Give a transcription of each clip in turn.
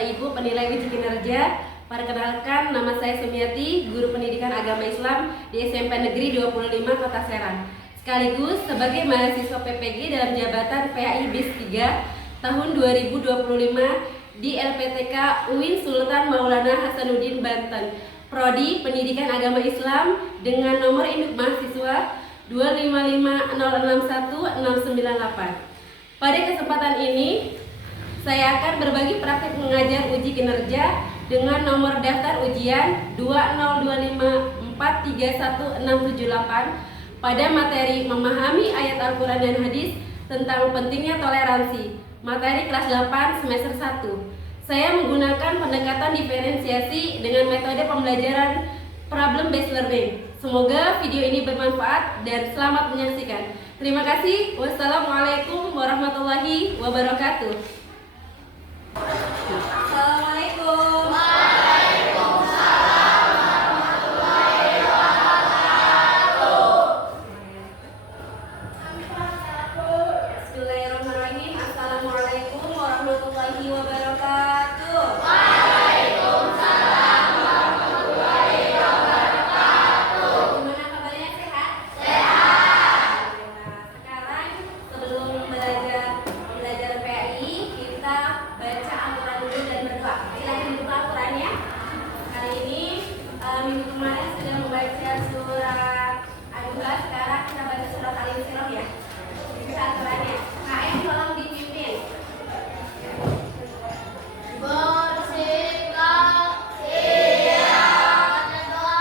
Bapak Ibu penilai uji kinerja. Perkenalkan, nama saya Sumiati, guru pendidikan agama Islam di SMP Negeri 25 Kota Serang. Sekaligus sebagai mahasiswa PPG dalam jabatan PAI BIS 3 tahun 2025 di LPTK UIN Sultan Maulana Hasanuddin Banten. Prodi Pendidikan Agama Islam dengan nomor induk mahasiswa 255061698. Pada kesempatan ini, saya akan berbagi praktik mengajar uji kinerja dengan nomor daftar ujian 20254311678 pada materi memahami ayat Al-Quran dan Hadis tentang pentingnya toleransi, materi kelas 8 semester 1. Saya menggunakan pendekatan diferensiasi dengan metode pembelajaran problem based learning. Semoga video ini bermanfaat dan selamat menyaksikan. Terima kasih. Wassalamualaikum warahmatullahi wabarakatuh. Assalamualaikum. Waalaikumsalam warahmatullahi wabarakatuh. Bismillahirrahmanirrahim. Assalamualaikum warahmatullahi wabarakatuh. Waalaikumsalam warahmatullahi wabarakatuh. Gimana kabarnya, sehat? Sehat. Sekarang sebelum belajar PAI, kita baca Al-Quran dulu dan berdoa. Silakan dibuka Al-Qurannya. Kali ini minggu kemarin sudah membaca surat Al-Duha, sekarang kita baca surat Al-Insyirah ya. Dibuka Al-Qurannya. KM tolong dipimpin. Bersikap siap dan mulai.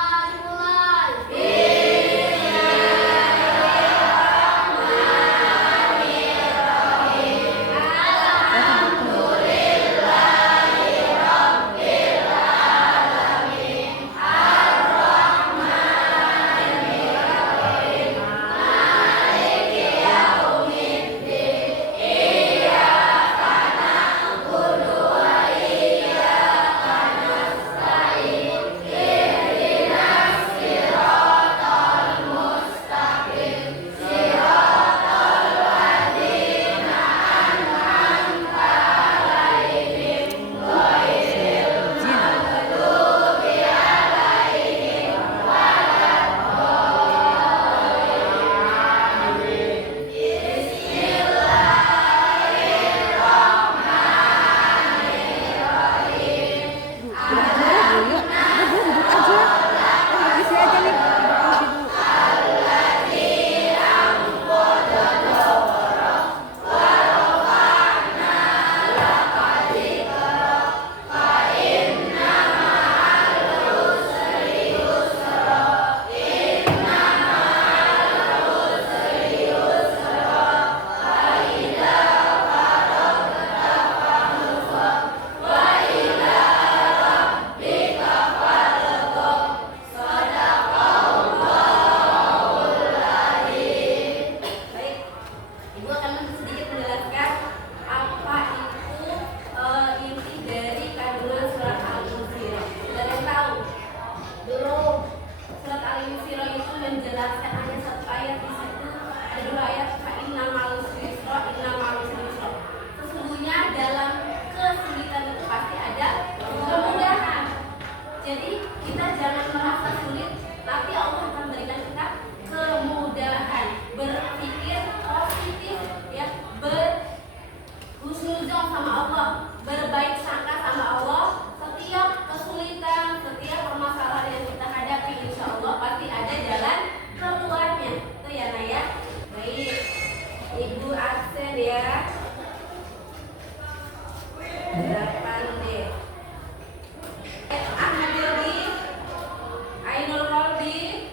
Baik, Ibu akan sedikit menjelaskan apa itu inti dari kandungan surat Al-Insyirah. Sudah ada yang tahu? Belum. Surat Al-Insyirah itu menjelaskan hanya satu ayat di situ. Ada dua ayat. Inna ma'al usri yusra, inna ma'al usri yusra. Sesungguhnya dalam kesulitan itu pasti ada kemudahan. Jadi kita jangan merasa sulit, tapi Allah akan berikan kita kemudahan. Berpikir positif, ya, berhusnuzon sama Allah, berbaik sangka sama Allah. Setiap kesulitan, setiap permasalahan yang kita hadapi, insya Allah pasti ada jalan keluarnya. Itu ya, Naya. Baik, Ibu absen ya. 8D. Ahmad Yodi, Ainul Qalbi,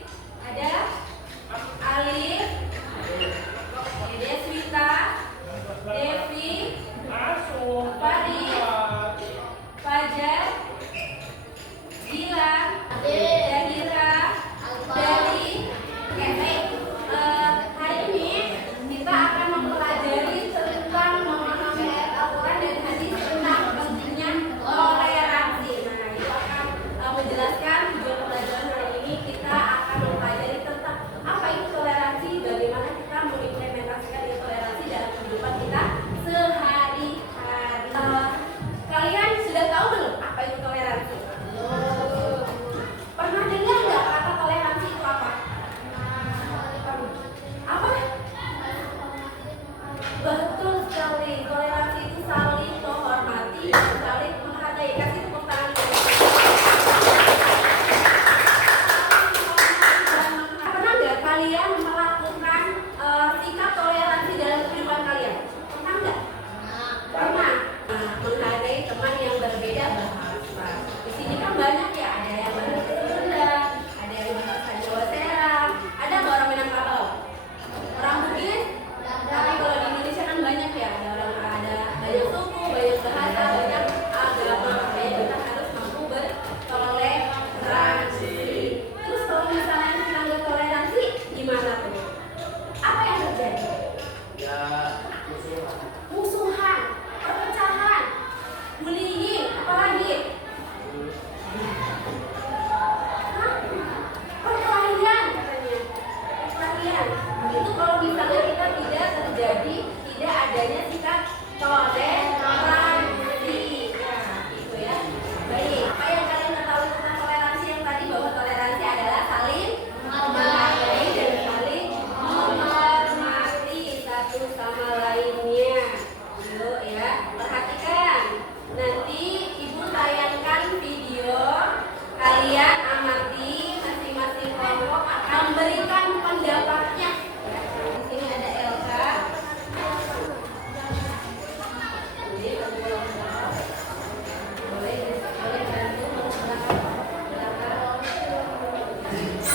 memberikan pendapatnya. Di sini ada Elka.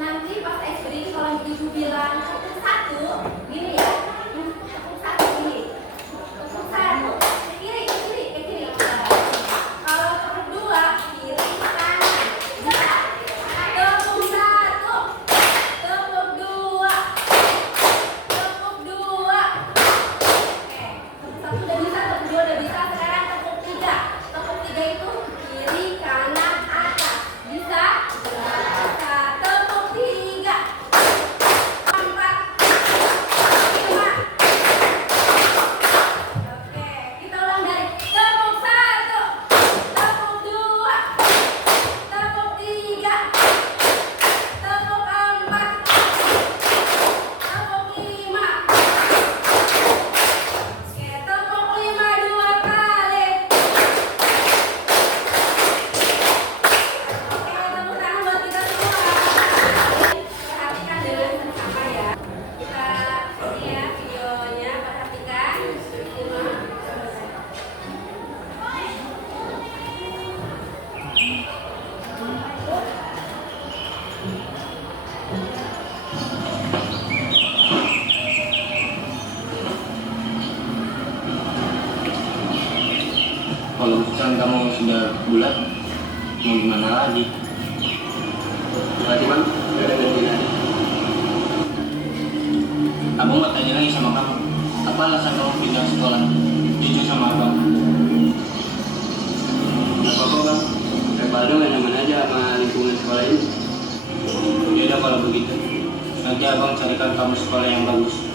Nanti pas ekspedisi kalau ibu bilang tepuk satu, gini ya, tepuk satu gini, tepuk satu, ke kiri. Kalau tepuk dua, kiri kanan, bisa. Tepuk satu, tepuk dua. Oke, tepuk satu udah bisa, tepuk dua udah bisa. Sekarang tepuk tiga. Tepuk tiga itu kiri kanan atas, bisa. Tepuk tiga, empat, lima. Oke, kita ulang dari tepuk satu, tepuk dua, tepuk tiga, tepuk empat, tepuk lima. Oke, tepuk lima dua kali. Oke, tepuk tangan buat kita semua. Perhatikan dengan seksama ya. Kita ini ya videonya, perhatikan. Kalau misalkan kamu sudah bulat, mau gimana lagi? Berarti bang, gak ada ganti lagi. Aku mau tanya lagi sama kamu, apa alasan kamu pindah sekolah? Jujur sama abang. Gak apa-apa bang, Revaldo gak nyaman aja sama lingkungan sekolah ini. Yaudah kalau begitu, nanti abang carikan kamu sekolah yang bagus.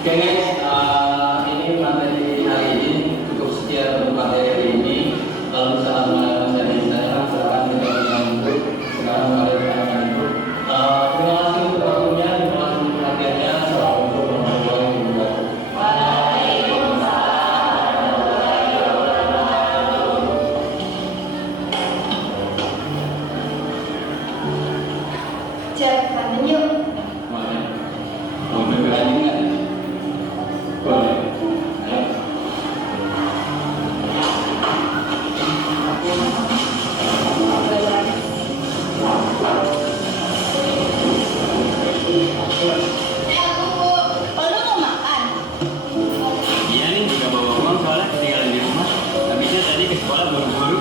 Oke guys, ini materi hari ini cukup sekian untuk materi hari ini. Kalau misalnya masih ada yang ditanyakan, silakan kita berikan dulu. Sekarang kalian akan itu. Terima kasih untuk waktunya, terima kasih untuk perhatiannya. Assalamualaikum warahmatullahi wabarakatuh. Cek, kangen yuk. Boleh. Mau belajar lagi nggak? Boleh. Ayo. Kalau mau makan, Iya nih, juga bawa uang soalnya ketinggalan di rumah. Habisnya tadi ke sekolah buru-buru.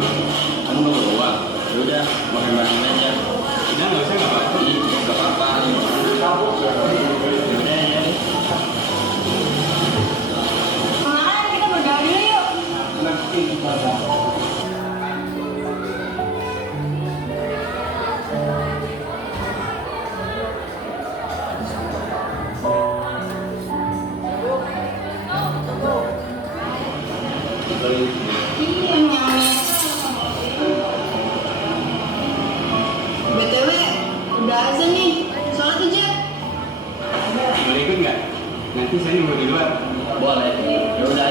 Kamu bawa uang? Udah, makan bareng aja. Udah nggak usah nggak apa-apa. Nggak apa-apa. Udah ya. makan kita berdoa dulu yuk. BTW, udah azan nih. Sholat aja. Boleh ikut nggak? Nanti saya nunggu di luar. Boleh. Ya udah.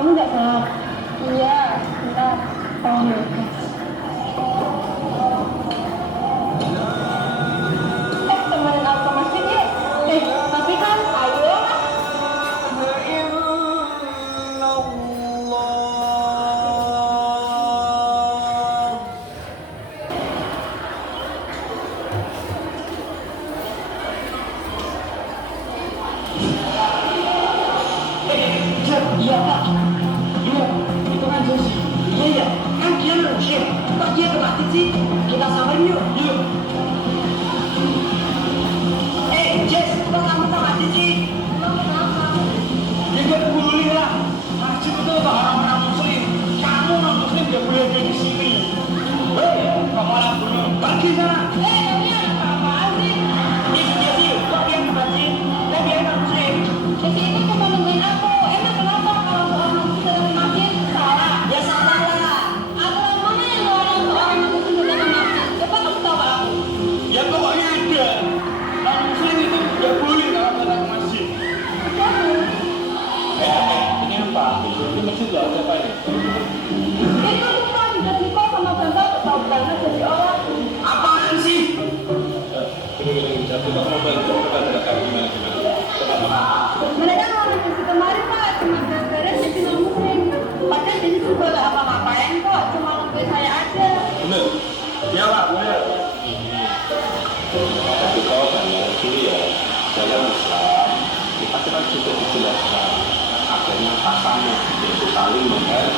Kamu nggak salah. Iya, bentar. Oh, ya. Temenin aku ke masjid yuk. Tapi kan, ayo. Iya Pak, iya itu kan Josie. Iya ya, kan dia manusia. Kok dia ke masjid sih? Kita samperin yuk. Yuk. Jess, kok kamu ke masjid sih? Ya gak boleh lah. Masjid itu untuk orang-orang muslim. Kamu non muslim gak boleh ada di sini. Hei, kok malah belum pergi sana? Kamu apaan sih? Ini dia sih, kok dia ke masjid? Kok dia non muslim? Jesse itu cuma nungguin aku. Emang kenapa kalau seorang muslim datang ke masjid salah? Ya salah lah. Aturan mana yang melarang seorang muslim datang ke masjid? Coba kamu tahu aku. Ya pokoknya ada. Non muslim itu gak boleh kalau datang ke masjid. Ini apa? Ini masjid loh, siapa ini? Itu bukan dikasih kok sama tante tahu banget jadi orang. Apaan sih? Jadi kita mau bantu gerakan gimana? Mereka ngomong Jesse kemarin Pak, cuma gara-gara Jesse non muslim. Padahal Jesse juga gak apa-apain kok, cuma nungguin saya aja. Bener? Ya lah, bener. Tapi kau kan sini ya, saya Islam. Kita kan sudah dijelaskan. Adanya pasangan yaitu saling menghargai.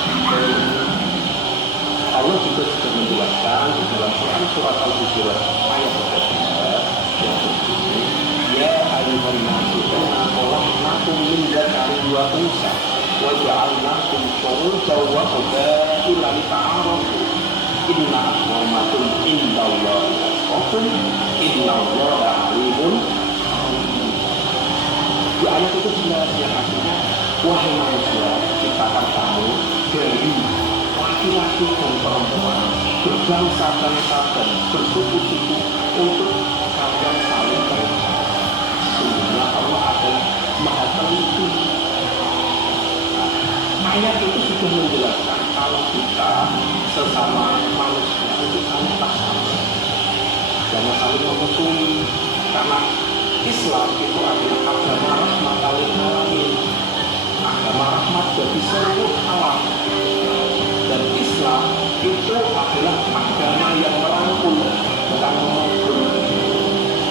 Allah juga sudah menjelaskan di dalam Quran surat Al-Hujurat ayat 13 yang berbunyi, ya ayyuhan nasu inna khalaqnakum min dzakarin wa unsa wa ja'alnakum syu'uban wa qabaila lita'arafu inna akramakum indallahi atqakum innallaha alimun khabir. Di ayat itu jelas yang artinya, wahai manusia, ciptakan kamu dari laki-laki dan perempuan, berbangsa-bangsa dan bersuku-suku untuk kalian saling percaya. Sehingga Allah adalah Maha Teliti. Ayat itu sudah menjelaskan kalau kita sesama manusia itu saling kasih, jangan saling memusuhi, karena Islam itu adalah agama rahmatan lil alamin, agama rahmat bagi seluruh alam. Dan Islam itu adalah agama yang merangkul, bukan memukul.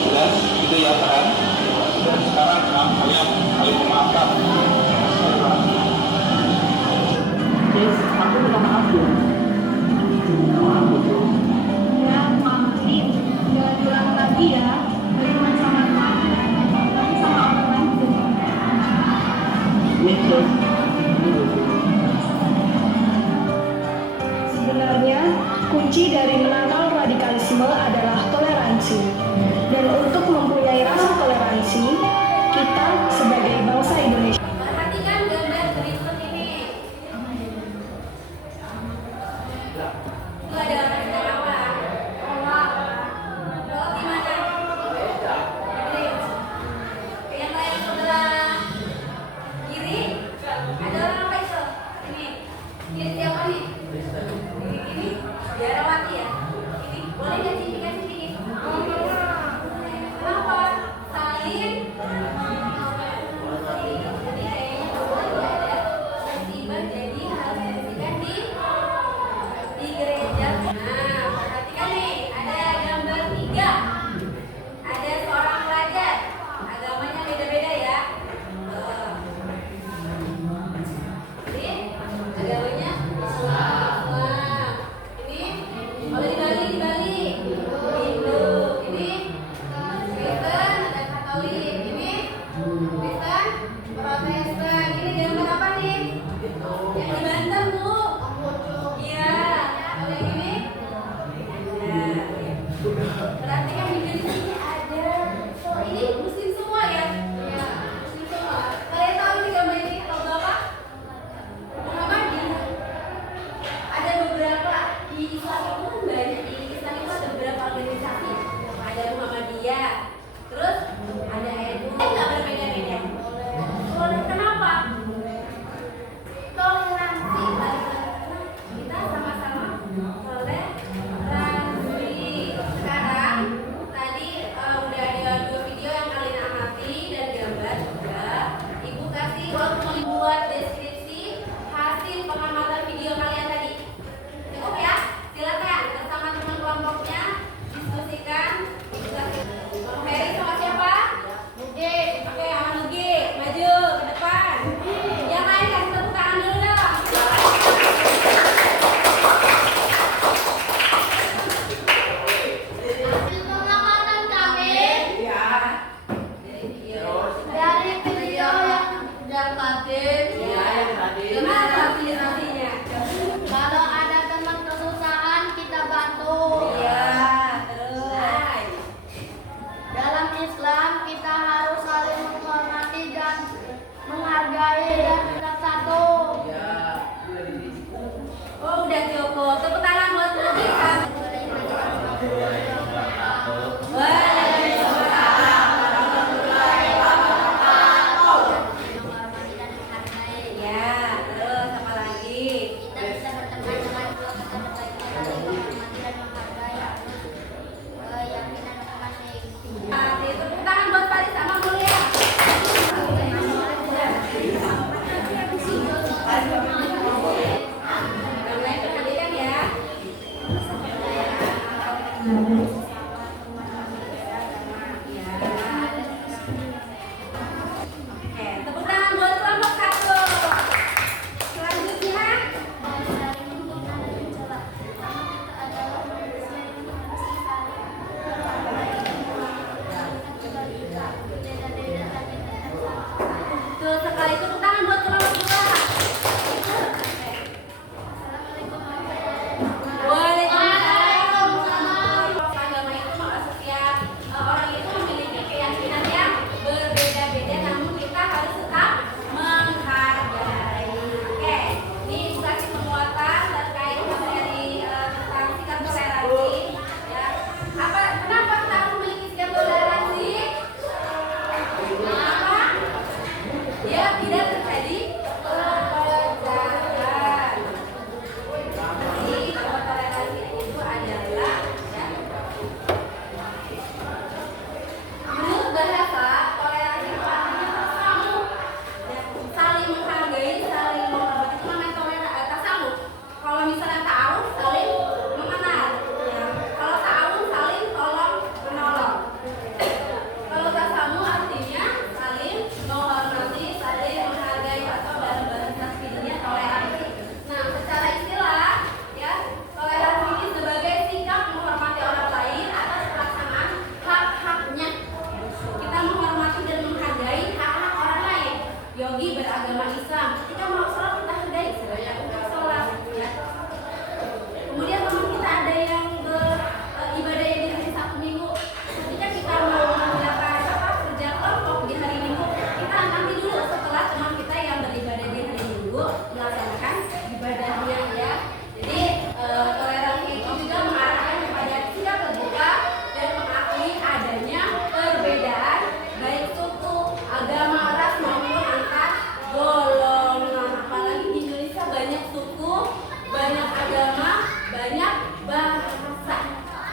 Jelas itu ya kan? Dan sekarang kalian saling memaafkan. Yes, aku minta maaf ya. Maaf betul. Ya, maafin. Jangan bilang lagi ya. Cuma sama kamu, tapi sama orang lain juga. Nih, Jess. Sebenarnya, kunci dari menangkal radikalisme adalah toleransi. Dan untuk mempunyai rasa toleransi, kita sebagai bangsa Indonesia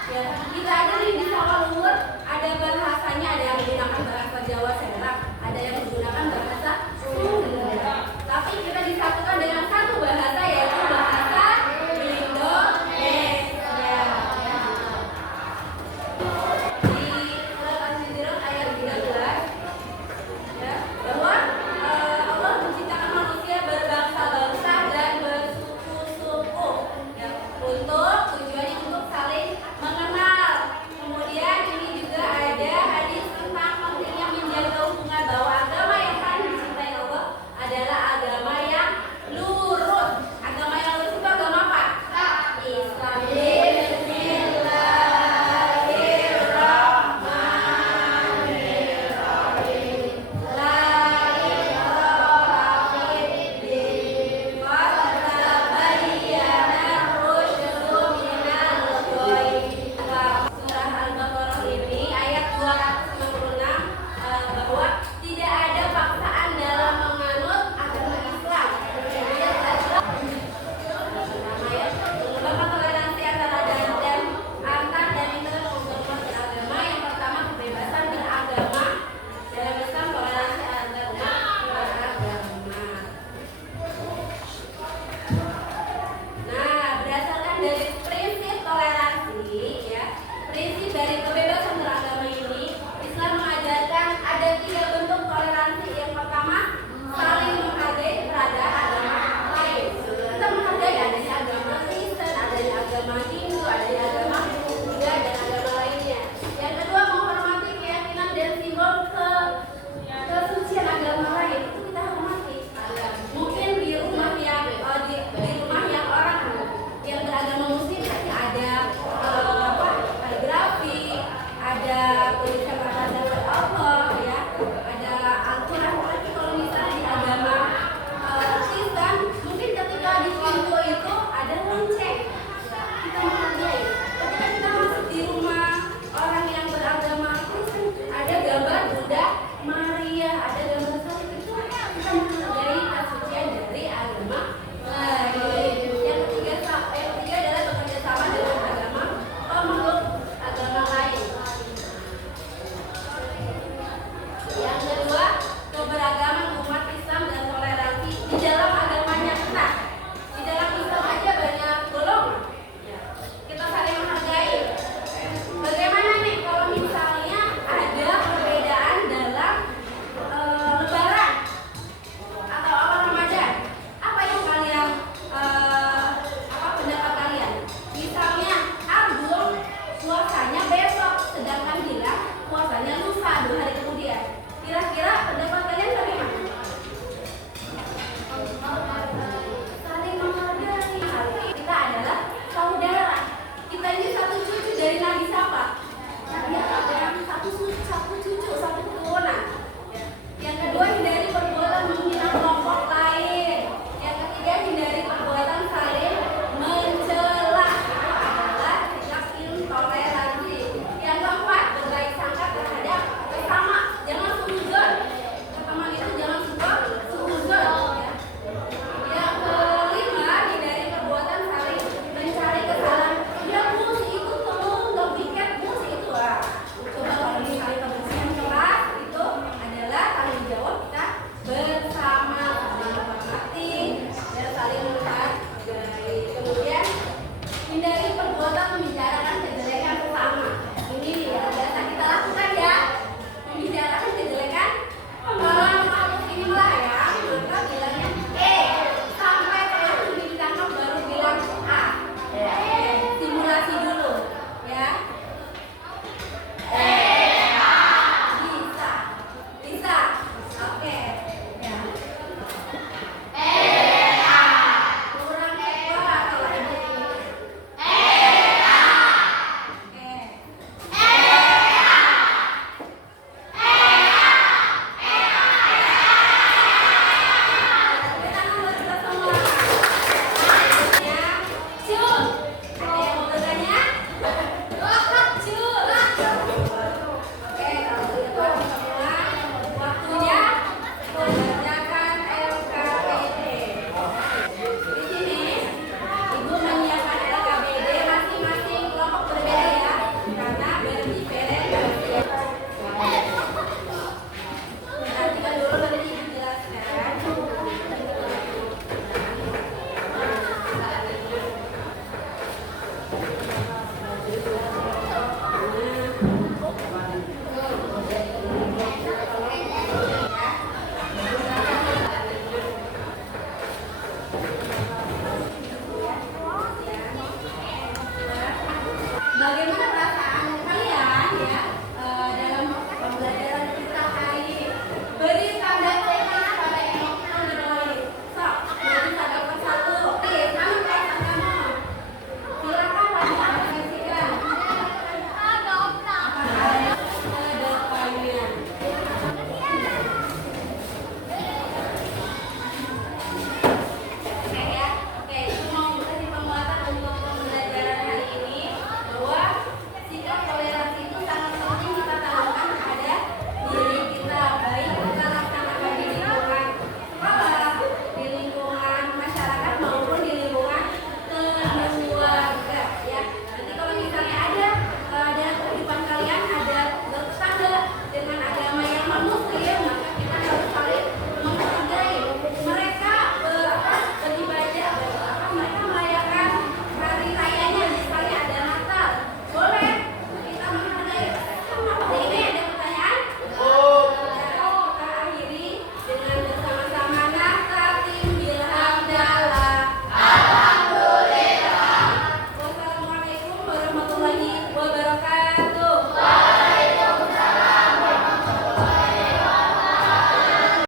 Ya, kita ada di Sawah Luhur, ada bahasanya, ada yang menggunakan bahasa Jawa Serak, ada yang menggunakan bahasa Sunda. Tapi kita disatukan dengan satu bahasa, yaitu bahasa Indonesia.